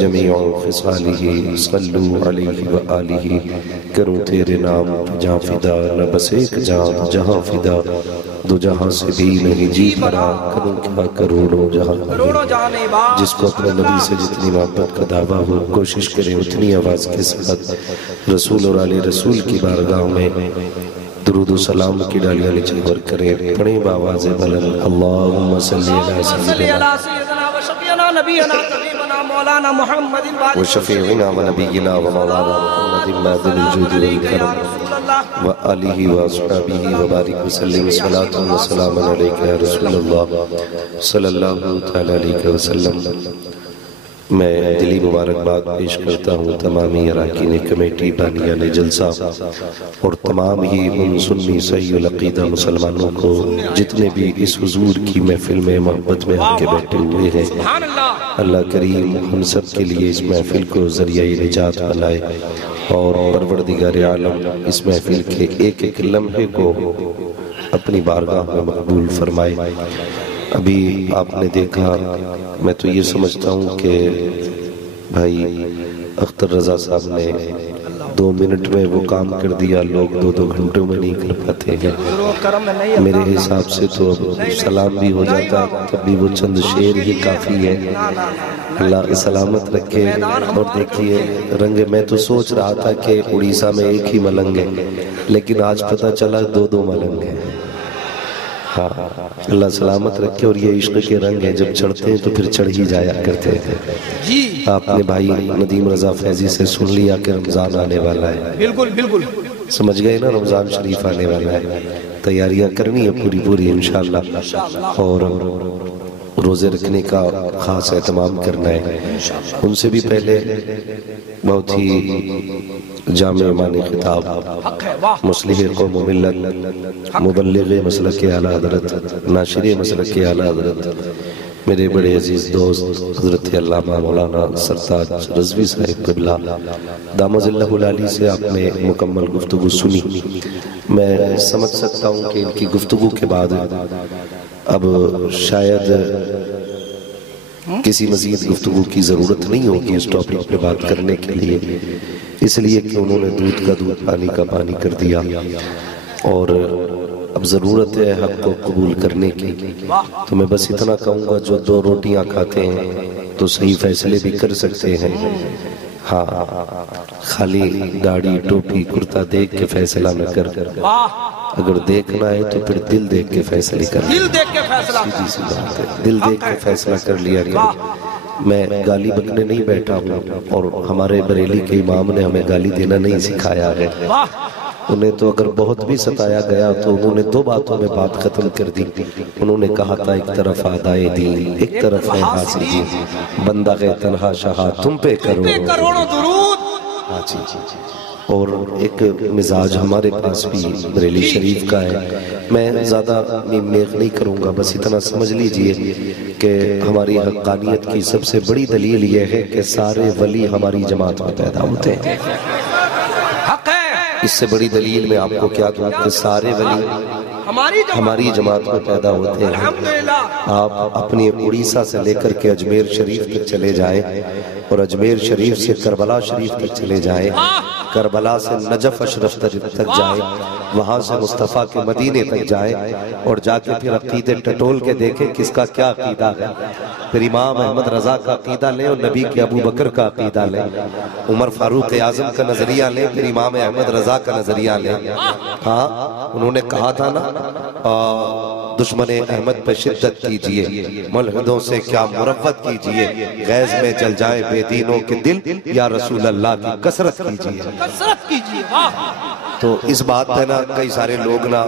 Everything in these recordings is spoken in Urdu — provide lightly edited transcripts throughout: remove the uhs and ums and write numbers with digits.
جمیع خصالہ صلو علیہ وآلہ کروں تیرے نام جہاں فدا نہ بس ایک جان جہاں فدا دو جہاں سے بھی نہیں جی بھرا کروں کیا کروڑوں جہاں جس کو اپنے نبی سے جتنی محبت کا دعویٰ ہو کوشش کرے اتنی آواز کے ساتھ رسول اور آل رسول کی بارگاہ میں درود و سلام کی ڈالیاں نیچے ور کریں پڑھیں بآواز بلند اللہم صلی علی سیدنا و شفیعنا و نبینا و مولانا محمد مادن الجود والکرم و آلہ و اصحابہ و بارک وسلم صلاة و سلام علیکہ یا رسول اللہ صلی اللہ تعالی علیہ وسلم۔ میں دلی مبارکباد پیش کرتا ہوں تمامی اراکین کمیٹی بانیان جلسہ اور تمام ہی ان سنی صحیح العقیدہ مسلمانوں کو جتنے بھی اس حضور کی محفل میں محبت میں آ کے بیٹھے ہوئے ہیں۔ اللہ کریم ہم سب کے لیے اس محفل کو ذریعہ نجات بنائے اور پروردگار عالم اس محفل کے ایک ایک لمحے کو اپنی بارگاہ میں مقبول فرمائے۔ ابھی آپ نے دیکھا، میں تو یہ سمجھتا ہوں کہ بھائی اختر رضا صاحب نے 2 منٹ میں وہ کام کر دیا، لوگ 2 گھنٹوں میں نہیں کر پاتے ہیں۔ میرے حساب سے تو اب سلام بھی ہو جاتا تب بھی وہ چند شعر ہی کافی ہے۔ اللہ سلامت رکھے۔ اور دیکھیے رنگ، میں تو سوچ رہا تھا کہ اڑیسہ میں ایک ہی ملنگ ہے، لیکن آج پتہ چلا 2 ملنگ ہیں۔ ہاں اللہ سلامت رکھے۔ اور یہ عشق کے رنگ ہیں، جب چڑھتے ہیں تو پھر چڑھ ہی جایا کرتے ہیں۔ آپ نے بھائی ندیم رضا فیضی سے سن لیا کہ رمضان آنے والا ہے، بالکل سمجھ گئے نا، رمضان شریف آنے والا ہے، تیاریاں کرنی ہے پوری انشاءاللہ، اور روزے رکھنے کا خاص اہتمام کرنا ہے۔ ان سے بھی پہلے بہت ہی جامع معنی خطاب مصلح قوم و ملت، مبلغ مسلک اعلیٰ حضرت، ناشر مسلک اعلیٰ حضرت، میرے بڑے عزیز دوست حضرت علامہ مولانا سرتاج رضوی صاحب قبلہ دامت اللہ العالی سے آپ نے مکمل گفتگو سنی۔ میں سمجھ سکتا ہوں کہ ان کی گفتگو کے بعد اب شاید کسی مزید گفتگو کی ضرورت نہیں ہوگی اس ٹاپک پہ بات کرنے کے لیے، اس لیے کہ انہوں نے دودھ کا دودھ پانی کا پانی کر دیا، اور اب ضرورت ہے حق کو قبول کرنے کی۔ تو میں بس اتنا کہوں گا، جو 2 روٹیاں کھاتے ہیں تو صحیح فیصلے بھی کر سکتے ہیں۔ ہاں خالی داڑھی ٹوپی کرتا دیکھ کے فیصلہ نہ کر، اگر دیکھنا ہے تو پھر دل دیکھ کے فیصلے کر، دل دیکھ کے فیصلہ کر لیا کر۔ میں گالی بکنے نہیں بیٹھا ہوں، اور ہمارے بریلی کے امام نے ہمیں گالی دینا نہیں سکھایا ہے۔ انہیں تو اگر بہت بھی ستایا گیا تو انہوں نے 2 باتوں میں بات ختم کر دی۔ انہوں نے کہا تھا ایک طرف آدائے دین، ایک طرف ہے حاصل دین، بندہ غیر تنہا شاہ تم پہ کروڑوں درود۔ اور ایک مزاج ہمارے پاس بھی بریلی شریف کا ہے۔ میں زیادہ نیک نہیں کروں گا، بس اتنا سمجھ لیجئے کہ ہماری حقانیت کی سب سے بڑی دلیل یہ ہے کہ سارے ولی ہماری جماعت میں پیدا ہوتے ہیں۔ اس سے بڑی دلیل میں آپ کو کیا دوں کہ سارے ولی ہماری جماعت میں پیدا ہوتے ہیں۔ آپ اپنی اڑیسہ سے لے کر کے اجمیر شریف تک چلے جائیں، اور اجمیر شریف سے کربلا شریف تک چلے جائیں، کربلا سے نجف اشرف تک جائیں، وہاں سے مصطفیٰ کے مدینے تک جائیں، اور جا کے پھر عقیدے ٹٹول کے دیکھیں کس کا کیا عقیدہ ہے۔ پھر امام احمد رضا کا عقیدہ لیں اور نبی کے ابو بکر کا عقیدہ لیں، عمر فاروق اعظم کا نظریہ لیں، پھر امام احمد رضا کا نظریہ لیں۔ ہاں انہوں نے کہا تھا نا، دشمن احمد پہ شدت کیجئے، ملحدوں سے کیا مروت کیجئے، غیظ میں جل جائے بے دینوں کے دل، یا رسول اللہ کی کثرت کیجئے۔ تو اس بات پہ نا کئی سارے لوگ نا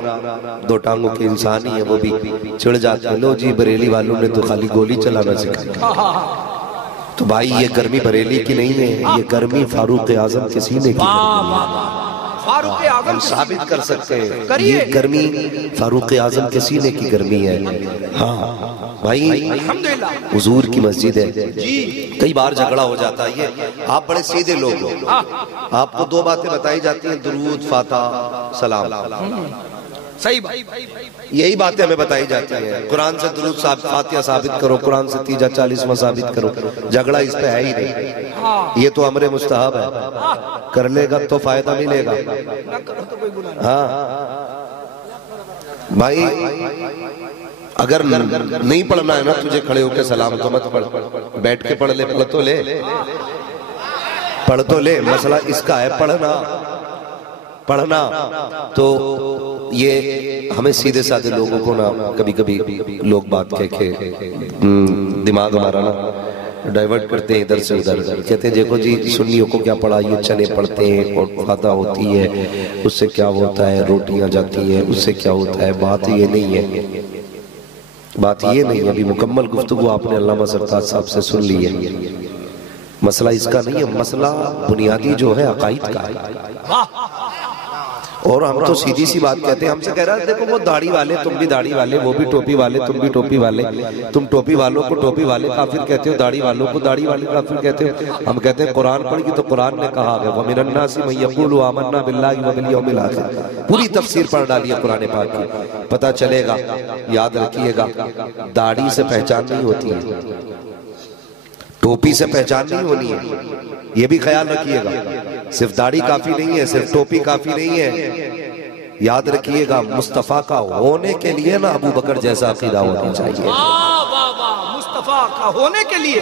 2 ٹانگوں کے انسان ہی ہیں، وہ بھی چڑھ جاتے ہیں، لو جی بریلی والوں نے تو خالی گولی چلانا سکھایا۔ تو بھائی یہ گرمی بریلی کی نہیں ہے، یہ گرمی فاروق اعظم کے سینے کی ہم ثابت کر سکتے ہیں، یہ گرمی فاروق اعظم کے سینے کی گرمی ہے۔ ہاں بھائی حضور کی مسجد ہے، کئی بار جھگڑا ہو جاتا ہے، یہ آپ بڑے سیدھے لوگ ہو، آپ کو 2 باتیں بتائی جاتی ہیں، درود فاتحہ سلام، صحیح بات، یہی باتیں ہمیں بتائی جاتی ہیں. قرآن سے درود فاتحہ ثابت کرو، قرآن سے تیجا 40واں ثابت کرو. جھگڑا اس پہ ہے ہی نہیں. یہ تو امر مستحب ہے، کر لے گا تو فائدہ ملے گا. ہاں بھائی اگر نہیں پڑھنا ہے نا تجھے کھڑے ہو کے سلام تو مت پڑھ، بیٹھ کے پڑھ لے. پڑھ تو لے. مسئلہ اس کا ہے پڑھنا. تو یہ ہمیں سیدھے سادھے لوگوں کو نا کبھی کبھی لوگ بات کہہ کے دماغ ہمارا نا ڈائیورٹ کرتے ہیں ادھر سے ادھر. کہتے ہیں دیکھو جی سنیوں کو کیا پڑھا، یہ چنے پڑھتے ہیں اور فاتحہ ہوتی ہے، اس سے کیا ہوتا ہے، روٹیاں جاتی ہیں، اس سے کیا ہوتا ہے. بات یہ نہیں ہے، بات یہ نہیں ہے. ابھی مکمل گفتگو آپ نے علامہ سرتاج صاحب سے سن لی ہے. مسئلہ اس کا نہیں ہے، مسئلہ بنیادی جو ہے عقائد کا ہے. اور ہم تو سیدھی سی بات کہتے ہیں. ہم سے کہہ رہا ہے دیکھو وہ داڑھی والے تم بھی داڑھی والے، وہ بھی ٹوپی والے تم بھی ٹوپی والے. تم ٹوپی والوں کو ٹوپی والے کافر کہتے ہو، داڑھی والوں کو داڑھی والے کافر کہتے ہو. ہم کہتے ہیں قرآن پڑھ گی تو قرآن نے کہا ہے وَمِنَ النَّاسِ مَن يَقُولُ آمَنَّا بِاللَّهِ وَبِالْيَوْمِ الْآخِرِ. پوری تفسیر پڑھ ڈالی ہے قرآن پاک کی. پتہ چلے گا، یاد رکھیے گا، داڑھی سے پہچان نہیں ہوتی ہے، ٹوپی سے پہچان نہیں ہونی ہے. یہ بھی خیال رکھیے گا. صرف داڑھی کافی نہیں ہے، صرف ٹوپی کافی نہیں ہے. یاد رکھیے گا مصطفیٰ کا ہونے کے لیے نا ابو بکر جیسا عقیدہ ہونا چاہیے. مصطفیٰ کا ہونے کے لیے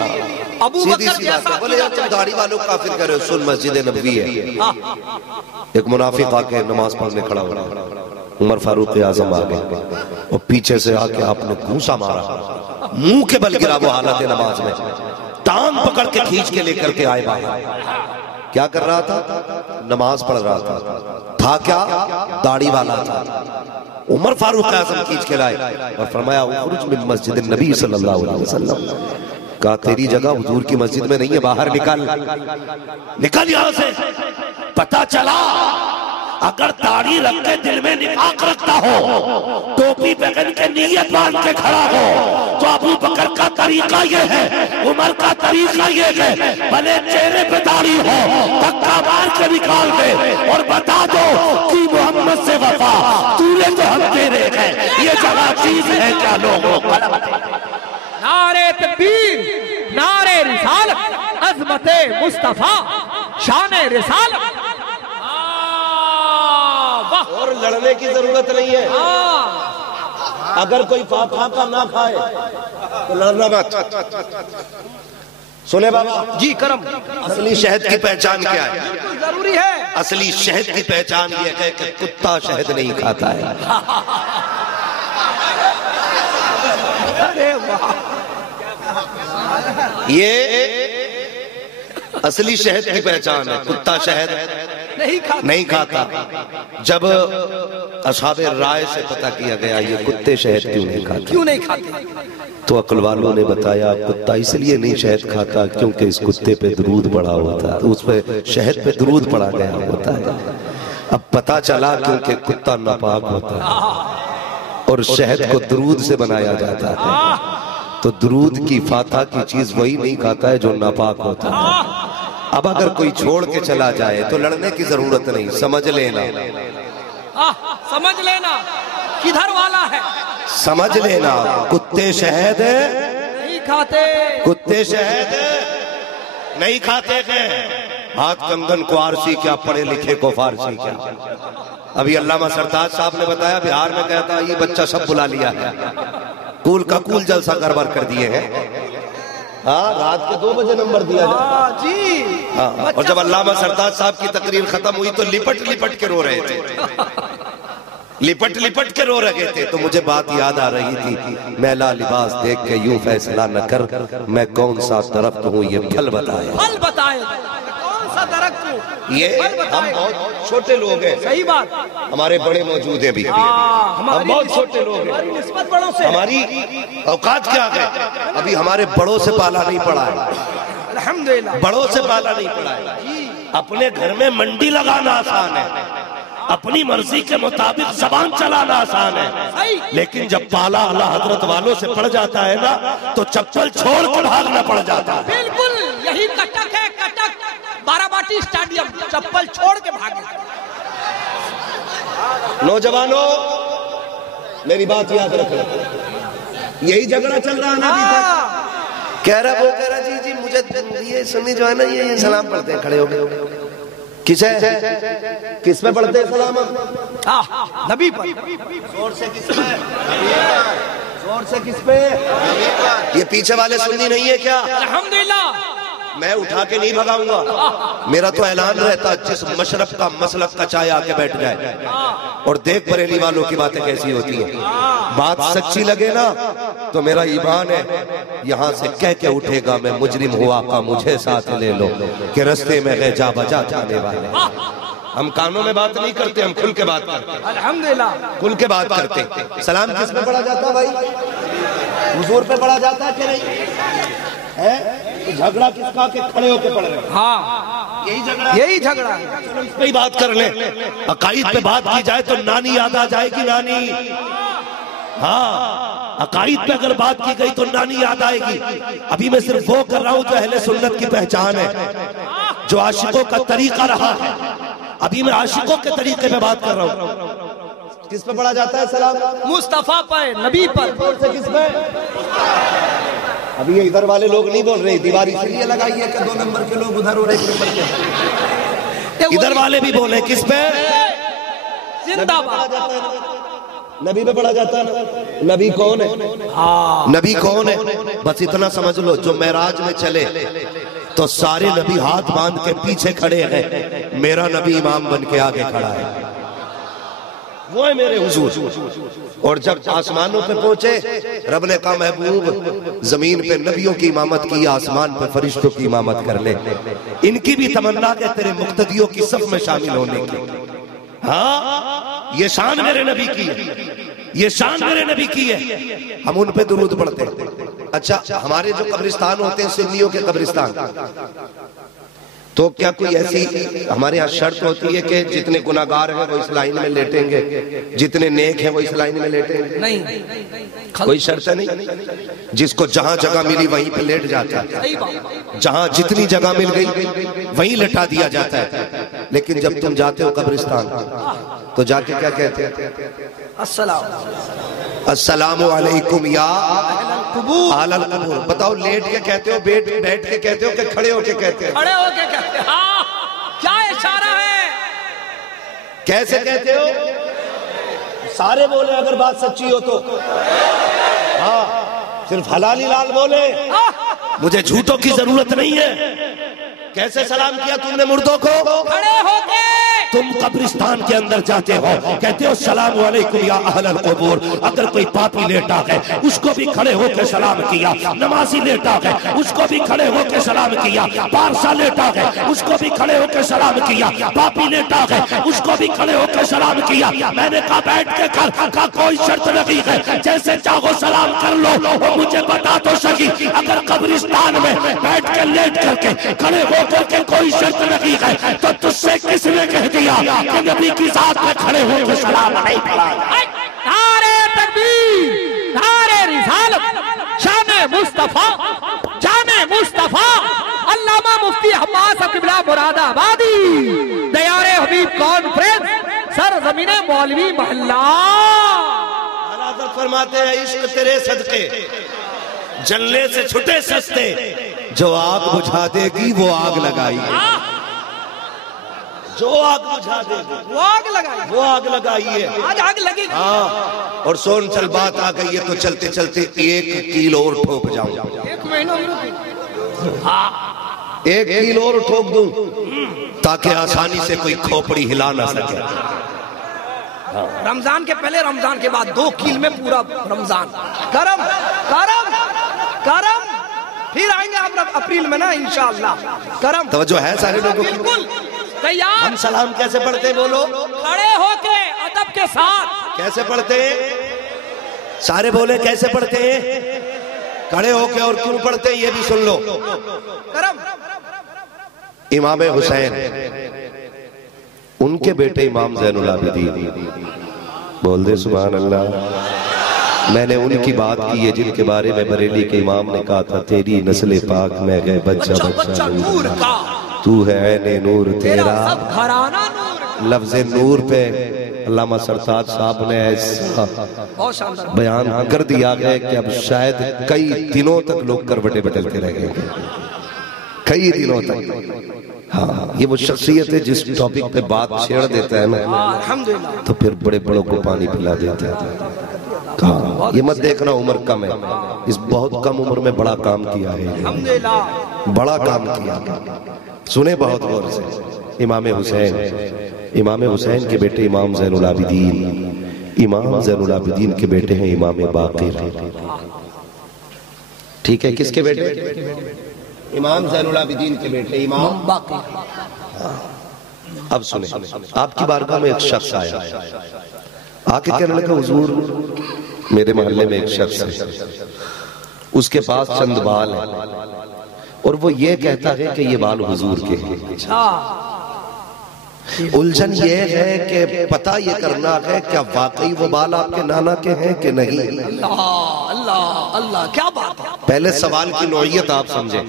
ابو بکر جیسا. بولے یار تم داڑھی والوں کافر کہہ رہے ہو، سن مسجد نبوی ہے. ایک منافق آ کے نماز پڑھنے کھڑا ہو رہا، عمر فاروق اعظم آ گئے اور پیچھے سے آ کے آپ نے گھونسا مارا، منہ کے بل گرا. وہ حالت نماز میں ٹانگ پکڑ کے کھینچ کے لے کر کے آئے باہر. کیا کر رہا تھا؟ نماز پڑھ رہا تھا کیا؟ داڑھی والا تھا. عمر فاروق اعظم کھینچ کے لائے اور فرمایا اخرج من مسجد النبی صلی اللہ علیہ وسلم. کہا تیری جگہ حضور کی مسجد میں نہیں ہے، باہر نکل یہاں سے. پتہ چلا اگر داڑھی رکھ کے دل میں نفاق رکھتا ہو، ٹوپی پہن کے نیت باندھ کے کھڑا ہو، تو ابو بکر کا طریقہ یہ ہے، عمر کا طریقہ یہ ہے، بھلے چہرے پہ داڑھی ہو دھکا مار کے نکال دے اور بتا دو کہ محمد سے وفا تو نے تو ہم تیرے ہیں. یہ جگہ چیز ہے کیا لوگوں کو؟ نعرہ تکبیر، نعرہ رسالت، عظمت مصطفیٰ، شان رسالت. اور لڑنے کی ضرورت نہیں ہے. اگر کوئی فاتحہ کا نہ کھائے تو لڑنا مت. سنے بابا جی کرم. اصلی شہد کی پہچان کیا ہے؟ ضروری ہے. اصلی شہد کی پہچان یہ ہے کہ کتا شہد نہیں کھاتا ہے. یہ اصلی شہد کی پہچان ہے. کتا شہد نہیں کھاتا. جب اصحاب رائے سے پتہ کیا گیا یہ کتے شہد کیوں نہیں کھاتے، تو عقل والوں نے بتایا کتا اس لیے نہیں شہد کھاتا کیونکہ اس کتے پہ درود پڑا ہوتا ہے، اس پہ شہد پہ درود پڑا گیا ہوتا ہے. اب پتہ چلا کیونکہ کتا ناپاک ہوتا ہے اور شہد کو درود سے بنایا جاتا ہے، تو درود کی فاتحہ کی چیز وہی نہیں کھاتا ہے جو ناپاک ہوتا ہے. اب اگر کوئی چھوڑ کے چلا جائے تو لڑنے کی ضرورت نہیں. سمجھ لینا کدھر والا ہے، سمجھ لینا کتے شہد نہیں کھاتے، کتے شہد نہیں کھاتے ہیں. ہاتھ کنگن کو آرسی کیا، پڑھے لکھے کو فارسی کیا. ابھی علامہ سرتاج صاحب نے بتایا بہار میں کہتا یہ بچہ سب بلا لیا ہے، کول کا کول جلسہ گڑبڑ کر دیے ہیں. ہاں رات کے 2 بجے نمبر دیا جاتا جی. اور جب علامہ سرتاج صاحب کی تقریر ختم ہوئی تو لپٹ کے رو رہے تھے، لپٹ کے رو رہے تھے. تو مجھے بات یاد آ رہی تھی، میلا لباس دیکھ کے یوں فیصلہ نہ کر، میں کون سا درخت ہوں یہ پھل بتائے. پھل بتائے کون سا درخت ہوں. یہ ہم بہت چھوٹے لوگ ہیں. صحیح بات. ہمارے بڑے موجود ہیں بھی، ہم بہت چھوٹے لوگ ہیں. نسبت بڑوں سے ہماری اوقات کیا ہے، ابھی ہمارے بڑوں سے پالا نہیں پڑا ہے. الحمدللہ بڑوں سے پالا نہیں پڑا ہے. اپنے گھر میں منڈی لگانا آسان ہے، اپنی مرضی کے مطابق زبان چلانا آسان ہے، لیکن جب پالا اعلیٰ حضرت والوں سے پڑ جاتا ہے نا تو چپل چھوڑ کر بھاگنا پڑ جاتا ہے. بالکل یہی کٹک ہے، کٹک بارہ باٹی اسٹیڈیم، چپل چھوڑ کے بھاگے. نوجوانوں میری بات یاد رکھنا، یہی جھگڑا چل رہا نا ابھی تک۔ کہہ رہا وہ کہہ رہا جی جی مجھے یہ سنی جو ہے نا یہ سلام پڑھتے ہیں کھڑے ہو گئے، کس ہے کس پہ پڑھتے ہیں سلام؟ نبی پر۔ زور سے کس پہ؟ زور سے کس پہ؟ یہ پیچھے والے سنی نہیں ہے کیا؟ الحمدللہ میں اٹھا کے نہیں بھگاؤں گا، میرا تو اعلان رہتا جس مشرف کا مسلک کا چائے آ کے بیٹھ جائے اور دیکھ بریلی والوں کی باتیں کیسی ہوتی ہیں، بات سچی لگے نا تو میرا ایمان ہے یہاں سے کہہ کے اٹھے گا میں مجرم ہوا کا مجھے ساتھ لے لو کہ رستے میں گئے جا بجا جانے والے۔ ہم کانوں میں بات نہیں کرتے، ہم کھل کے بات کرتے، الحمدللہ کھل کے بات کرتے۔ سلام کس پہ پڑھا جاتا ہے بھائی؟ حضور پہ پڑھا جاتا ہے کہ نہیں؟ جھگڑا کس کا کہ کھڑے ہو کے پڑھ رہے ہیں؟ ہاں یہی جھگڑا ہے۔ اس پہ ہی بات کر لیں، عقائد پہ بات کی جائے تو نانی یاد آ جائے گی، نانی۔ ہاں عقائد پہ اگر بات کی گئی تو نانی یاد آئے گی۔ ابھی میں صرف وہ کر رہا ہوں جو اہل سنت کی پہچان ہے، جو عاشقوں کا طریقہ رہا ہے۔ ابھی میں عاشقوں کے طریقے پہ بات کر رہا ہوں۔ کس پہ پڑھا جاتا ہے سلام؟ مصطفیٰ پر، نبی پر۔ کس پہ؟ ابھی یہ ادھر والے لوگ نہیں بول رہے، دیواری سے یہ لگائی ہے کہ 2 نمبر کے لوگ ادھر ہو رہے 1 نمبر کے، ادھر والے بھی بولے کس پہ؟ زندہ باد۔ نبی پہ پڑھا جاتا ہے۔ نبی کون ہے؟ نبی کون ہے؟ بس اتنا سمجھ لو جو معراج میں چلے تو سارے نبی ہاتھ باندھ کے پیچھے کھڑے ہیں، میرا نبی امام بن کے آگے کھڑا ہے، وہ ہے میرے حضور۔ اور جب آسمانوں پہ پہنچے رب نے کہا محبوب زمین پہ نبیوں کی امامت کی، آسمان پہ فرشتوں کی امامت کر لے۔ ان کی بھی تمنا ہے تیرے مقتدیوں کی صف میں شامل ہونے کی۔ ہاں یہ شان میرے نبی کی ہے، یہ شان میرے نبی کی ہے، ہم ان پہ درود پڑھتے ہیں۔ اچھا ہمارے جو قبرستان ہوتے ہیں سنیوں کے قبرستان، تو کیا کوئی ایسی ہمارے ہاں شرط ہوتی ہے کہ جتنے گناہگار ہیں وہ اس لائن میں لیٹیں گے، جتنے نیک ہیں وہ اس لائن میں لیٹیں گے؟ نہیں، کوئی شرط ہے نہیں، جس کو جہاں جگہ ملی وہیں پہ لیٹ جاتا ہے، جہاں جتنی جگہ مل گئی وہیں لٹا دیا جاتا ہے۔ لیکن جب تم جاتے ہو قبرستان تو جا کے کیا کہتے ہیں؟ السلام علیکم یا اہل القبور۔ بتاؤ لیٹ کے کہتے ہو، بیٹھ کے کہتے ہو کہ کھڑے ہو کے کہتے ہو؟ کھڑے ہو کے کہتے ہیں۔ ہاں کیا اشارہ ہے؟ کیسے کہتے ہو؟ سارے بولے اگر بات سچی ہو تو، ہاں صرف حلالی لال بولے، مجھے جھوٹوں کی ضرورت نہیں ہے۔ کیسے سلام کیا تم نے مردوں کو؟ کھڑے ہو کے۔ تم قبرستان کے اندر جاتے ہو کہتے ہو السلام علیکم یا اہل القبور۔ اگر کوئی پاپی لیٹا ہے اس کو بھی کھڑے ہو کے سلام کیا، نمازی لیٹا ہے اس کو بھی کھڑے ہو کے سلام کیا، پارسا لیٹا ہے اس کو بھی کھڑے ہو کے سلام کیا، پاپی لیٹا ہے اس کو بھی کھڑے ہو کے سلام کیا۔ میں نے کہا بیٹھ کے کر کوئی شرط نہیں ہے، جیسے چاہو سلام کر لو۔ اور مجھے بتا تو سکی اگر قبرستان میں بیٹھ کے لیٹ کر کے کھڑے ہو کر کے کوئی شرط نہیں ہے تو تجھ سے کس نے کہہ دیا کہ نبی کی ذات میں کھڑے ہو کے سلام نہیں پڑھا؟ نعرہ تکبیر، نعرہ رسالت، شان مصطفیٰ، جان مصطفیٰ، علامہ مفتی حماد قبلہ مراد آبادی، دیار حبیب کانفرنس، سرزمین مولوی محلہ۔ حضرت فرماتے ہیں عشق تیرے صدقے جلنے سے چھٹے سستے، جو آگ بجھا دے گی وہ آگ لگائی، جو آگ بجھا دے گی وہ آگ لگائی، وہ آگ لگائی ہے۔ آج آگ لگی۔ ہاں اور سون چل بات آ گئی ہے تو چلتے چلتے 1 کیل اور ٹھوک جاؤں، 1 مہینہ 1 کیل اور ٹھوک دوں تاکہ آسانی سے کوئی کھوپڑی ہلا نہ سکے۔ رمضان کے پہلے رمضان کے بعد 2 کیل میں پورا رمضان۔ کرم کرم کرم، پھر آئیں گے آپ اپریل میں نا انشاءاللہ۔ کرم توجہ ہے سارے لوگوں کی؟ بالکل تیار۔ ہم سلام کیسے پڑھتے ہیں بولو؟ کھڑے ہو کے ادب کے ساتھ۔ کیسے پڑھتے ہیں؟ سارے بولے کیسے پڑھتے ہیں؟ کھڑے ہو کے، اور کیوں پڑھتے ہیں یہ بھی سن لو۔ کرم امام حسین ان کے بیٹے امام زین العابدین، بول دے سبحان اللہ۔ میں نے ان کی بات کی ہے جن کے بارے میں بریلی کے امام نے کہا تھا تیری نسل پاک میں گئے بچہ بچہ نور کا، تو ہے عین نور تیرا، سب گھرانہ نور۔ لفظ نور پہ علامہ سرتاج صاحب نے ایسا بہت شاندار بیان کر دیا گیا کہ اب شاید کئی دنوں تک لوگ کروٹیں بدلتے رہ گئے، کئی دنوں تک۔ ہاں، یہ وہ شخصیت ہے جس ٹاپک پہ بات چھیڑ دیتا ہے نا الحمدللہ، تو پھر بڑے بڑوں کو پانی پلا دیتا ہے۔ کہاں یہ مت دیکھنا عمر کم ہے، اس بہت کم عمر میں بڑا کام کیا ہے، الحمدللہ، بڑا کام کیا۔ سنیں بہت غور سے، امام حسین کے بیٹے امام زین العابدین، امام زین العابدین کے بیٹے ہیں امام باقر۔ ٹھیک ہے، کس کے بیٹے؟ امام زین العابدین کے بیٹے امام باقر۔ اب سنیں، آپ کی بارگاہ میں ایک شخص آیا، آ کے کہنے لگا حضور میرے محلے میں ایک شخص ہے، اس کے پاس چند بال ہیں اور وہ یہ کہتا ہے کہ یہ بال حضور کے ہیں۔ الجھن یہ ہے کہ پتہ یہ کرنا ہے کیا واقعی وہ بال آپ کے نانا کے ہیں کہ نہیں۔ اللہ اللہ اللہ، کیا بات ہے۔ پہلے سوال کی نوعیت آپ سمجھیں،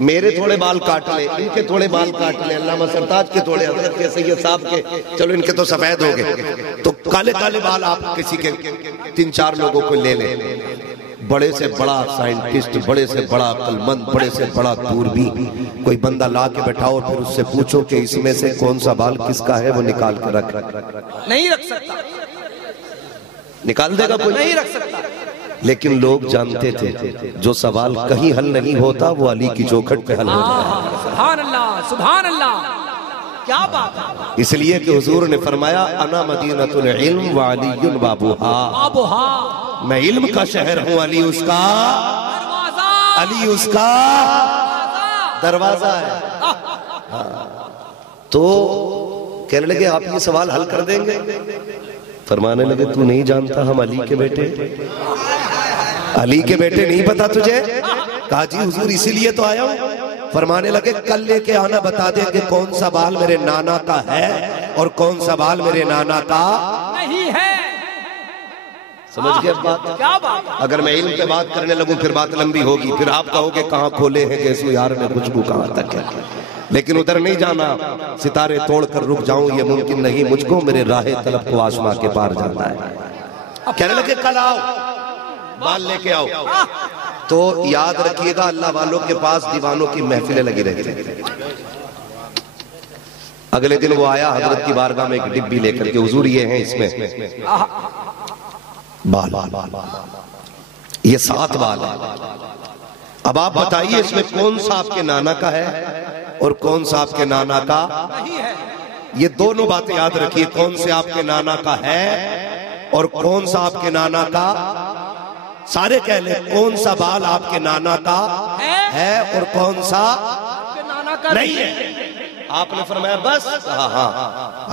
میرے تھوڑے بال کاٹ لیں، ان کے تھوڑے بال کاٹ لیں، علامہ سرتاج کے تھوڑے، حضرت کے سید صاحب کے، چلو ان کے تو سفید ہو گئے، تو کالے کالے بال آپ کسی کے 3-4 لوگوں کو لے لیں، بڑے سے بڑا سائنٹسٹ، بڑے سے بڑا عقل مند، بڑے سے بڑا دوربین کوئی بندہ لا کے بیٹھاؤ اور پھر اس سے پوچھو کہ اس میں سے کون سا بال کس کا ہے، وہ نکال کے رکھ، نہیں رکھ سکتا، نکال دے گا کوئی؟ نہیں رکھ سکتا۔ لیکن لوگ جانتے تھے جو سوال کہیں حل نہیں ہوتا وہ علی کی چوکھٹ پہ حل ہوتا ہے۔ سبحان اللہ سبحان اللہ، کیا بات ہے۔ اس لیے کہ حضور نے فرمایا انا مدینۃ العلم وعلی بابھا، میں علم کا شہر ہوں، علی اس کا دروازہ، علی اس کا دروازہ ہے۔ تو کہنے لگے آپ یہ سوال حل کر دیں گے؟ فرمانے لگے تو نہیں جانتا ہم علی کے بیٹے، علی کے بیٹے نہیں پتا تجھے؟ کہا جی حضور اسی لیے تو آیا ہوں۔ فرمانے لگے کل لے کے آنا، بتا دیں کہ کون سا بال میرے نانا کا ہے اور کون سا بال میرے نانا کا نہیں ہے۔ سمجھ گئے اب بات؟ کیا بات ہے۔ اگر میں علم پہ بات کرنے لگوں پھر بات لمبی ہوگی، پھر آپ کہو گے کہاں کھولے ہیں گیسو یار نے خوشبو کہاں تک ہے، لیکن ادھر نہیں جانا، ستارے توڑ کر رک جاؤں یہ ممکن نہیں مجھ کو، میرے راہ طلب کو آسماں کے پار جانا ہے۔ کہنے لگے کل آؤ، بال لے کے آؤ۔ تو یاد رکھیے گا اللہ والوں کے پاس دیوانوں کی محفلیں لگی رہتی ہیں۔ اگلے دن وہ آیا حضرت کی بارگاہ میں ایک ڈبی لے کر کے، حضور یہ ہیں اس میں بال، یہ 7 بال ہیں، اب آپ بتائیے اس میں کون سا آپ کے نانا کا ہے اور کون سا آپ کے نانا کا نہیں ہے۔ یہ دونوں باتیں یاد رکھیے، کون سے آپ کے نانا کا ہے اور کون سا آپ کے نانا کا، سارے کہہ لیں کون سا بال آپ کے نانا کا ہے اور کون سا نہیں ہے۔ آپ نے فرمایا بس، ہاں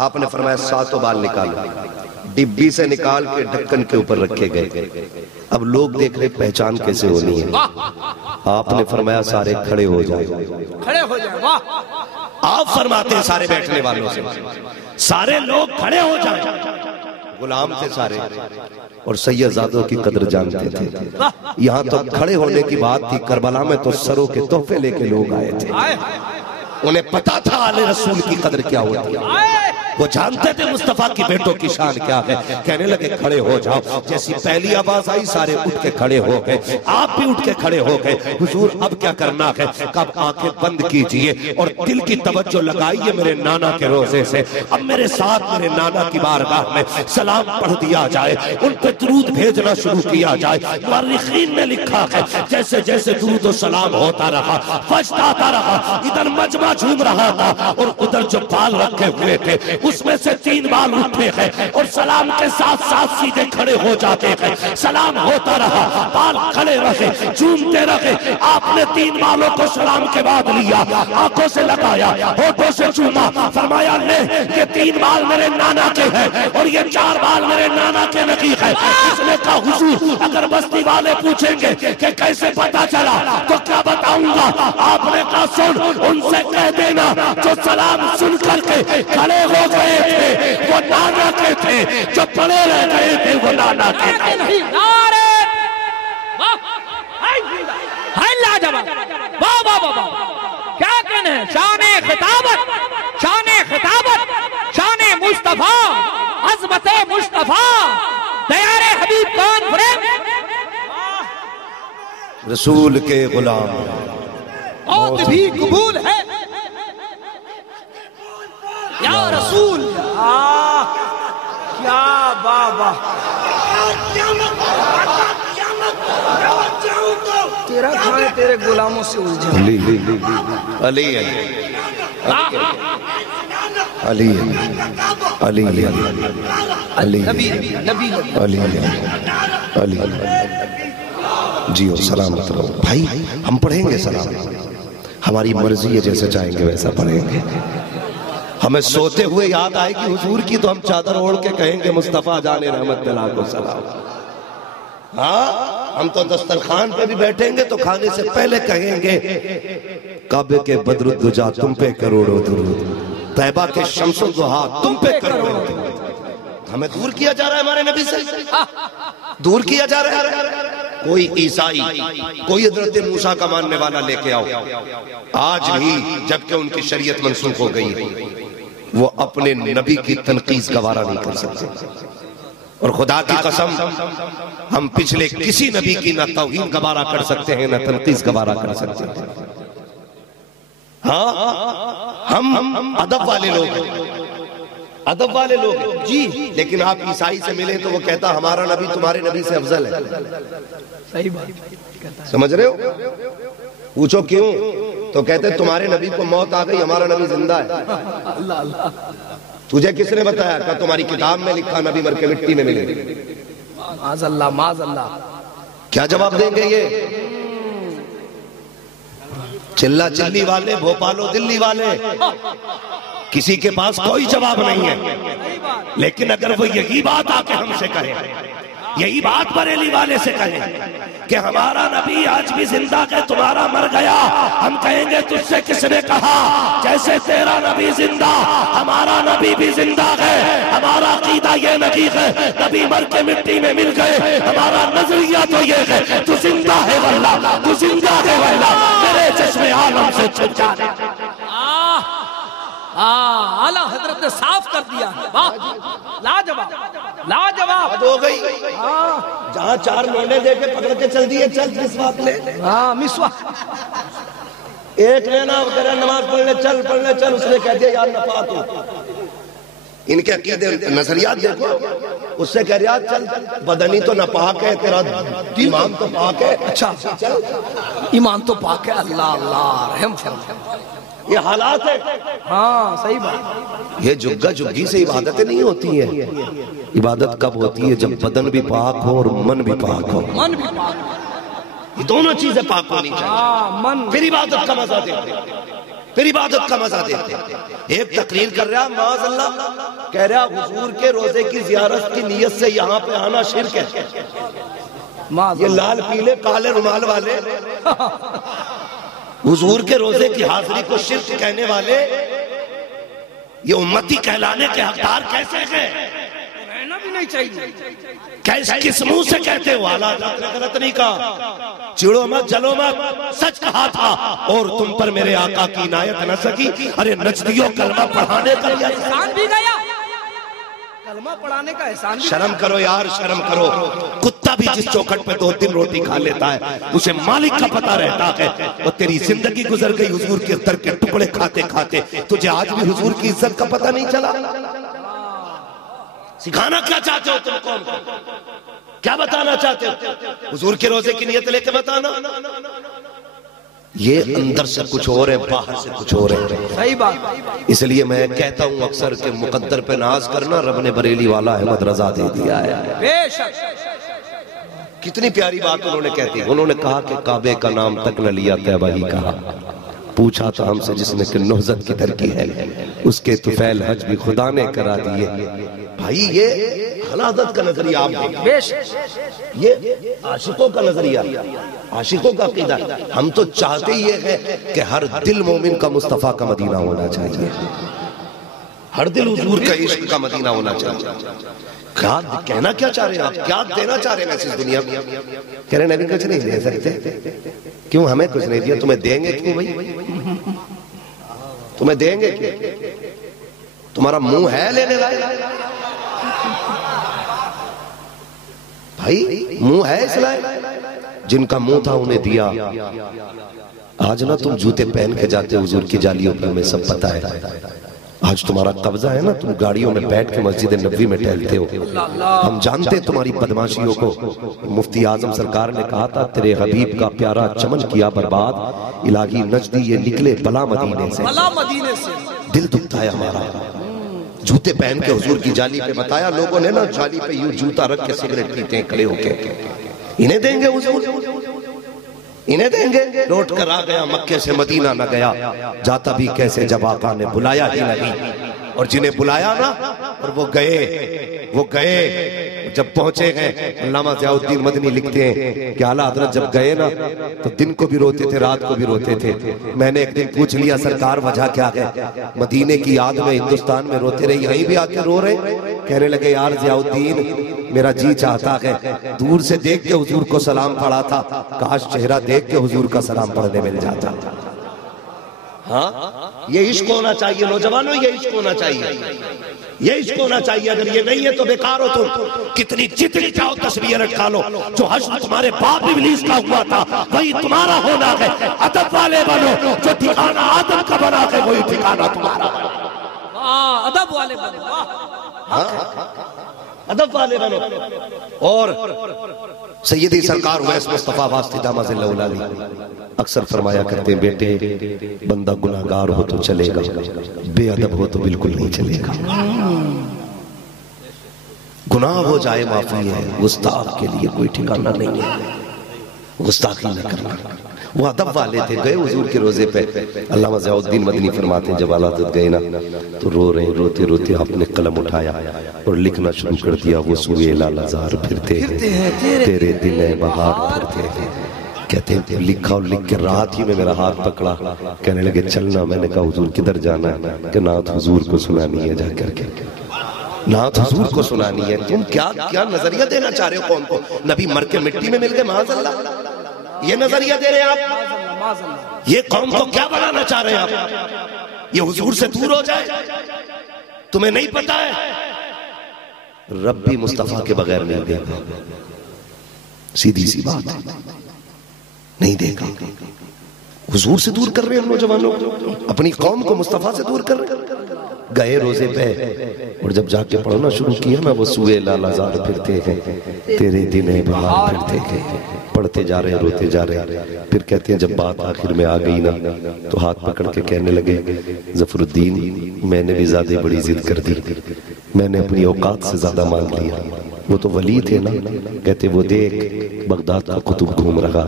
آپ نے فرمایا 7 بال نکالو، ڈبی سے نکال کے ڈھکن کے اوپر رکھے گئے۔ اب لوگ دیکھ رہے پہچان کیسے ہونی ہے، آپ نے فرمایا سارے کھڑے ہو جائیں، کھڑے ہو جائیں۔ واہ، آپ فرماتے ہیں سارے بیٹھنے والوں سے سارے لوگ کھڑے ہو جائیں، غلام تھے سارے اور سیدزادوں کی قدر جانتے تھے، یہاں تو کھڑے ہونے کی بات تھی، کربلا میں تو سروں کے تحفے لے کے لوگ آئے تھے، انہیں پتا تھا آل رسول کی قدر کیا ہوتی ہے، وہ جانتے تھے مصطفیٰ کی بیٹوں کی شان کیا ہے۔ کہنے لگے کھڑے ہو جاؤ، جیسی پہلی آواز آئی سارے اٹھ کے کھڑے ہو گئے، آپ بھی اٹھ کے کھڑے ہو گئے۔ حضور اب کیا کرنا ہے؟ کب آنکھیں بند کیجئے اور دل کی توجہ لگائیے میرے نانا کے روزے سے، اب میرے ساتھ میرے نانا کی بارگاہ میں سلام پڑھ دیا جائے، ان پہ درود بھیجنا شروع کیا جائے۔ مورخین نے لکھا ہے جیسے جیسے درود و سلام ہوتا رہا، فجر آتا رہا، ادھر مجمع جھوم رہا تھا اور ادھر جو بال رکھے ہوئے تھے اس میں سے 3 بال اٹھتے ہیں اور سلام کے ساتھ ساتھ سیدھے کھڑے ہو جاتے ہیں، سلام ہوتا رہا، بال کھڑے رہے، جھومتے رہے۔ آپ نے 3 بالوں کو سلام کے بعد لیا، آنکھوں سے لگایا، ہونٹوں سے چوما، فرمایا لے یہ 3 بال میرے نانا کے ہیں اور یہ 4 بال میرے نانا کے نہیں ہیں۔ اس نے کہا حضور اگر بستی والے پوچھیں گے کہ کیسے پتا چلا تو کیا بتاؤں گا؟ آپ نے کہا سن، ان سے کہہ دینا جو سلام سن کر کے کھڑے ہو گئے تھے وہ نانا کے تھے، جو پڑے رہ گئے تھے وہ نانا کے تھے۔ کیا کہنا ہے؟ شان خطابت، شان خطابت، شان مصطفیٰ عظمت مصطفیٰ دیار حبیب کانفرنس رسول کے غلام موت بھی قبول ہے یا رسول کیا بابا تیرا کھائے تیرے غلاموں سے الجھے علی علی علی علی علی نبی نبی علی علی جی سلامت رہو بھائی ہم پڑھیں گے سلام ہماری مرضی ہے جیسے چاہیں گے ویسا پڑھیں گے ہمیں سوتے ہوئے یاد آئے کہ حضور کی تو ہم چادر اوڑھ کے کہیں گے مصطفیٰ جان رحمت دلا کو سلام ہاں ہم تو دسترخوان پہ بھی بیٹھیں گے تو کھانے سے پہلے کہیں گے کعبے کے بدر الدجا تم پہ کروڑوں درود طیبہ کے شمس الضحیٰ تم پہ کروڑوں درود ہمیں دور کیا جا رہا ہے ہمارے نبی سے دور کیا جا رہا ہے کوئی عیسائی کوئی حضرت موسیٰ کا ماننے والا لے کے آؤ آج بھی جبکہ ان کی شریعت منسوخ ہو گئی وہ اپنے نبی کی تنقید گوارا نہیں کر سکتے اور خدا کی قسم ہم پچھلے کسی نبی کی نہ توہین گوارا کر سکتے ہیں نہ تنقید گوارا کر سکتے ہیں ہاں ہم ادب والے لوگ ہیں ادب والے لوگ ہیں جی لیکن آپ عیسائی سے ملیں تو وہ کہتا ہمارا نبی تمہارے نبی سے افضل ہے صحیح بات سمجھ رہے ہو پوچھو کیوں تو کہتے تمہارے نبی کو موت آ گئی ہمارا نبی زندہ ہے اللہ اللہ تجھے کس نے بتایا کہ تمہاری کتاب میں لکھا نبی مر کے مٹی میں ملے معاذ اللہ معاذ اللہ کیا جواب دیں گے یہ چلا چلی والے بھوپالو دلی والے کسی کے پاس کوئی جواب نہیں ہے لیکن اگر وہ یہی بات آ کے ہم سے کہے یہی بات بریلی والے سے کہیں کہ ہمارا نبی آج بھی زندہ ہے تمہارا مر گیا ہم کہیں گے تجھ سے کس نے کہا جیسے تیرا نبی زندہ ہمارا نبی بھی زندہ ہے ہمارا عقیدہ یہ نہیں ہے نبی مر کے مٹی میں مل گئے ہمارا نظریہ تو یہ ہے تو زندہ ہے واللہ تو زندہ ہے واللہ میرے چشم عالم سے چھپ جانے اعلیٰ حضرت نے صاف کر دیا لاجواب لاجواب ہو گئی جہاں چار لونے دے کے پکڑ کے چل دیئے چل مسواک لے مسواک ایک لینا کرے نماز پڑھنے چل اس نے کہہ دیا یار نفاق ہو ان کے عقیدے نظریات دیکھو اس سے کہہ رہا چل بدنی تو ناپاک ہے تیرا ایمان تو پاک ہے اچھا ایمان تو پاک ہے اللہ اللہ رحم فرما یہ حالات ہے ہاں صحیح بات یہ جگہ جگی سے عبادتیں نہیں ہوتی ہیں عبادت کب ہوتی ہے جب بدن بھی پاک ہو اور من بھی پاک ہو من بھی پاک یہ دونوں چیزیں پاک ہونی چاہیے من پھر عبادت کا مزہ دیتے پھر عبادت کا مزہ دیتے ایک تقریر کر رہا معاذ اللہ کہہ رہا حضور کے روزے کی زیارت کی نیت سے یہاں پہ آنا شرک ہے یہ لال پیلے کالے رومال والے حضور کے روزے کی حاضری کو شرک کہنے والے یہ امتی کہلانے کے حقدار کیسے ہیں رہنا بھی نہیں چاہیے کس منہ سے کہتے ہو اعلیٰ غلط نہیں کہا چڑو مت جلو مت سچ کہا تھا اور تم پر میرے آقا کی عنایت نہ سکی ارے نجدیوں کلمہ پڑھانے کا احسان بھی گیا کلمہ پڑھانے کا احسان بھی شرم کرو یار شرم کرو کتا بھی جس چوکھٹ پہ 2-3 روٹی کھا لیتا ہے اسے مالک کا پتہ رہتا ہے اور تیری زندگی گزر گئی حضور کے در کے ٹکڑے کھاتے کھاتے تجھے آج بھی حضور کی عزت کا پتہ نہیں چلا سکھانا کیا چاہتے ہو تم قوم کو کیا بتانا چاہتے ہو حضور کے روزے کی نیت لے کے بتانا یہ اندر سے کچھ اور ہے باہر سے کچھ اور ہے صحیح بات اس لیے میں کہتا ہوں اکثر کہ مقدر پہ ناز کرنا رب نے بریلی والا احمد رضا دے دیا ہے بے شک کتنی پیاری بات انہوں نے کہتی انہوں نے کہا کہ کعبے کا نام تک نہ لیا طیبہ ہی کہا پوچھا تھا ہم سے جس نے کہ نہضت کی ترکی ہے اس کے طفیل حج بھی خدا نے کرا دیے بھائی یہ حلادت کا نظریہ آپ بے شک یہ عاشقوں کا نظریہ عاشقوں کا عقیدہ ہم تو چاہتے یہ ہے کہ ہر دل مومن کا مصطفیٰ کا مدینہ ہونا چاہیے ہر دل حضور کا عشق کا مدینہ ہونا چاہیے کہنا کیا چاہ رہے ہیں آپ کیا دینا چاہ رہے ہیں ایسی دنیا میں کہہ رہے نبی کچھ نہیں دے سکتے کیوں ہمیں کچھ نہیں دیا تمہیں دیں گے کیوں بھائی تمہیں دیں گے کیوں تمہارا منہ ہے لینے لائے بھائی منہ ہے اس لائق؟ جن کا منہ تھا انہیں دیا. آج نہ تم جوتے پہن کے جاتے حضور کی جالیوں پر، ہمیں سب پتا ہے. آج تمہارا قبضہ ہے نا، تم گاڑیوں میں بیٹھ کے مسجد نبوی میں ٹہلتے ہو. ہم جانتے تمہاری بدماشیوں کو. مفتی اعظم سرکار نے کہا تھا تیرے حبیب کا پیارا چمن کیا برباد، الہی نجدی یہ نکلے بلا مدینے سے. دل دکھتا ہے ہمارا. جوتے پہن کے حضور کی جالی پہ بتایا لوگوں نے نا، جالی پہ یوں جوتا رکھ کے سگریٹ پیتے ہیں کھڑے ہو کے. انہیں دیں گے حضور؟ انہیں دیں گے؟ لوٹ کر آ گیا مکے سے مدینہ نہ گیا، جاتا بھی کیسے جب آقا نے بلایا ہی نہیں. اور جنہیں بلایا نا اور وہ گئے جب پہنچے گئے. علامہ ضیاء الدین مدنی لکھتے ہیں کہ اعلیٰ حضرت جب گئے نا تو دن کو بھی روتے تھے رات کو بھی روتے تھے. میں نے ایک دن پوچھ لیا سرکار وجہ کیا ہے؟ مدینے کی یاد میں ہندوستان میں روتے رہے، یہیں بھی آ کے رو رہے. کہنے لگے یار ضیاء الدین میرا جی چاہتا ہے دور سے دیکھ کے حضور کو سلام پڑھا تھا، کاش چہرہ دیکھ کے حضور کا سلام پڑھنے مل جاتا. ہاں یہ عشق ہونا چاہیے نوجوانوں، یہ عشق ہونا چاہیے، یہ عشق ہونا چاہیے. اگر یہ نہیں ہے تو بیکار ہو تم. کتنی جتنی چاہو تصویر اٹھا لو، جو حشر تمہارے باپ ابلیس کا ہوا تھا وہی تمہارا ہونا ہے. ادب والے بنو، جو ٹھکانہ آدم کا بنا ہے وہی ٹھکانہ تمہارا. ادب والے بنو، ادب والے بنو. اور سیدی سرکار اویس مصطفیٰ واسطی دامہ ذلہ اولالی اکثر فرمایا کرتے ہیں بیٹے بندہ گناہگار ہو تو چلے گا، بے ادب ہو تو بالکل نہیں چلے گا. گناہ ہو جائے معافی ہے، گستاخ کے لیے کوئی ٹھکانہ نہیں ہے. گستاخی نہ کرنا. وہ ادب والے تھے، گئے حضور کے روزے پہ. علامہ ضیاء الدین مدنی فرماتے ہیں جب اعلیٰ حضرت گئے نا تو رو رہے، روتے روتے آپ نے قلم اٹھایا اور لکھنا شروع کر دیا. وہ سوئے لالہزار پھرتے ہیں تیرے دن بہار پھرتے ہیں. کہتے ہیں لکھا اور لکھ کے رات ہی میں میرا ہاتھ پکڑا. کہنے لگے چلنا. میں نے کہا حضور کدھر جانا ہے؟ کہ نعت حضور کو سنانی ہے جا کر کے. نعت حضور کو سنانی ہے. تم کیا نظریہ دینا چاہ رہے ہو قوم کو؟ نبی مر کے مٹی میں مل گئے معاذ اللہ، یہ نظریہ دے رہے ہیں آپ؟ یہ قوم کو کیا بنانا چاہ رہے ہیں آپ؟ یہ حضور سے دور ہو جائے؟ تمہیں نہیں پتا ہے رب بھی مصطفیٰ کے بغیر نہیں دے گا. سیدھی سی بات ہے، نہیں دے گا. حضور سے دور کر رہے ہیں ہم نوجوانوں کو، اپنی قوم کو مصطفیٰ سے دور کر رہے ہیں. گئے روزے پہ اور جب جا کے پڑھنا شروع کیا نا وہ سوئے لالہزار پھرتے ہیں تیرے دن بہار پھرتے ہیں. پڑھتے جا رہے ہیں روتے جا رہے ہیں. پھر کہتے ہیں جب بات آخر میں آ گئی نا تو ہاتھ پکڑ کے کہنے لگے ظفر الدین میں نے بھی زیادہ بڑی ضد کر دی، میں نے اپنی اوقات سے زیادہ مانگ لیا. وہ تو ولی تھے نا. کہتے وہ دیکھ بغداد کا قطب گھوم رہا،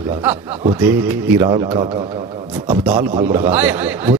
وہ دیکھ ایران کا ابدال گھوم رہا ہے.